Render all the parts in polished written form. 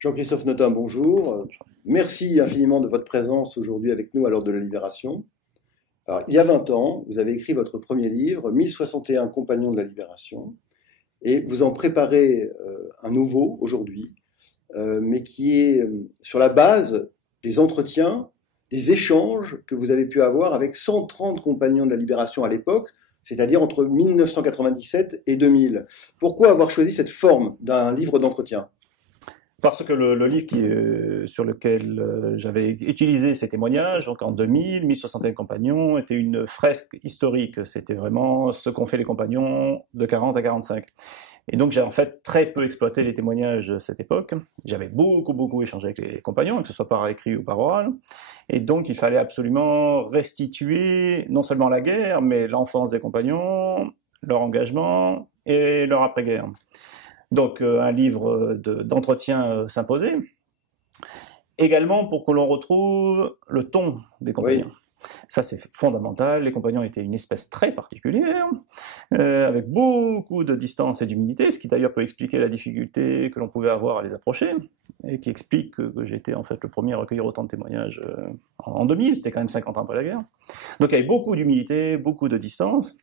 Jean-Christophe Notin, bonjour. Merci infiniment de votre présence aujourd'hui avec nous à l'heure de la Libération. Alors, il y a 20 ans, vous avez écrit votre premier livre, 1061 Compagnons de la Libération, et vous en préparez un nouveau aujourd'hui, mais qui est sur la base des entretiens, des échanges que vous avez pu avoir avec 130 compagnons de la Libération à l'époque, c'est-à-dire entre 1997 et 2000. Pourquoi avoir choisi cette forme d'un livre d'entretien ? Parce que le livre sur lequel j'avais utilisé ces témoignages, donc en 2000, 1061 compagnons, était une fresque historique. C'était vraiment ce qu'ont fait les compagnons de 40 à 45. Et donc j'ai en fait très peu exploité les témoignages de cette époque. J'avais beaucoup échangé avec les compagnons, que ce soit par écrit ou par oral. Et donc il fallait absolument restituer non seulement la guerre, mais l'enfance des compagnons, leur engagement et leur après-guerre. Donc un livre d'entretien s'imposait. Également pour que l'on retrouve le ton des compagnons. Oui. Ça c'est fondamental, les compagnons étaient une espèce très particulière, avec beaucoup de distance et d'humilité, ce qui d'ailleurs peut expliquer la difficulté que l'on pouvait avoir à les approcher, et qui explique que j'étais en fait le premier à recueillir autant de témoignages en 2000, c'était quand même 50 ans après la guerre. Donc il y avait beaucoup d'humilité, beaucoup de distance,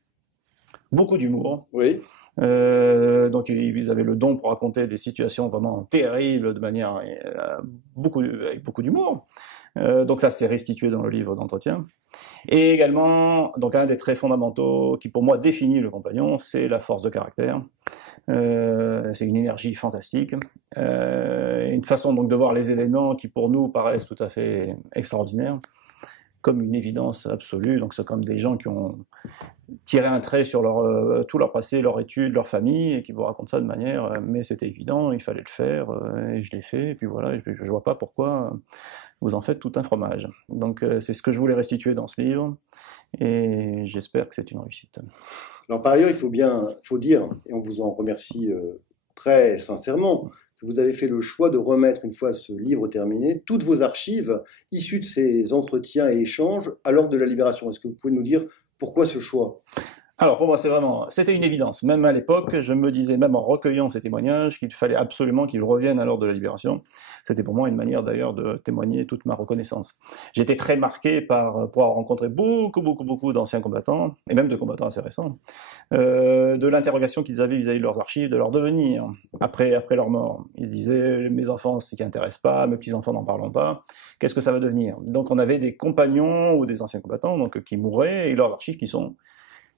beaucoup d'humour. Oui. Donc ils avaient le don pour raconter des situations vraiment terribles de manière avec beaucoup d'humour. Donc ça c'est restitué dans le livre d'entretien. Et également, donc un des traits fondamentaux qui pour moi définit le compagnon, c'est la force de caractère. C'est une énergie fantastique, une façon donc de voir les événements qui pour nous paraissent tout à fait extraordinaires, comme une évidence absolue. Donc c'est comme des gens qui ont tiré un trait sur tout leur passé, leur étude, leur famille, et qui vous racontent ça de manière mais c'était évident, il fallait le faire, et je l'ai fait, et puis voilà, je vois pas pourquoi vous en faites tout un fromage. Donc c'est ce que je voulais restituer dans ce livre, et j'espère que c'est une réussite. Alors par ailleurs, il faut dire, et on vous en remercie très sincèrement, que vous avez fait le choix de remettre, une fois ce livre terminé, toutes vos archives issues de ces entretiens et échanges à l'ordre de la Libération. Est-ce que vous pouvez nous dire pourquoi ce choix ? Alors pour moi c'était une évidence. Même à l'époque, je me disais, même en recueillant ces témoignages, qu'il fallait absolument qu'ils reviennent à l'ordre de la Libération. C'était pour moi une manière d'ailleurs de témoigner toute ma reconnaissance. J'étais très marqué pour avoir rencontré beaucoup d'anciens combattants, et même de combattants assez récents, de l'interrogation qu'ils avaient vis-à-vis de leurs archives, de leur devenir, après leur mort. Ils se disaient, mes enfants s'y intéressent pas, mes petits-enfants n'en parlons pas, qu'est-ce que ça va devenir ? Donc on avait des compagnons ou des anciens combattants donc, qui mouraient, et leurs archives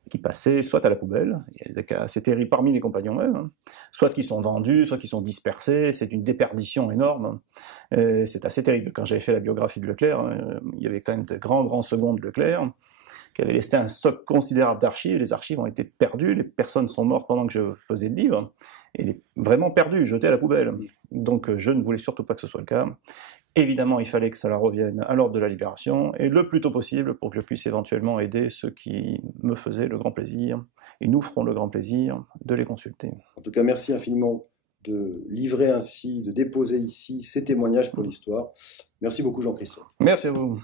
qui passaient soit à la poubelle, il y a des cas assez terribles parmi les compagnons même, hein, soit qui sont vendus, soit qui sont dispersés, c'est une déperdition énorme, c'est assez terrible. Quand j'avais fait la biographie de Leclerc, il y avait quand même de grands seconds de Leclerc, qui avaient laissé un stock considérable d'archives, les archives ont été perdues, les personnes sont mortes pendant que je faisais le livre, et vraiment perdues, jetées à la poubelle. Donc je ne voulais surtout pas que ce soit le cas. Évidemment, il fallait que ça la revienne à l'ordre de la Libération, et le plus tôt possible pour que je puisse éventuellement aider ceux qui me faisaient le grand plaisir, et nous ferons le grand plaisir de les consulter. En tout cas, merci infiniment de livrer ainsi, de déposer ici ces témoignages pour l'histoire. Merci beaucoup Jean-Christophe. Merci à vous.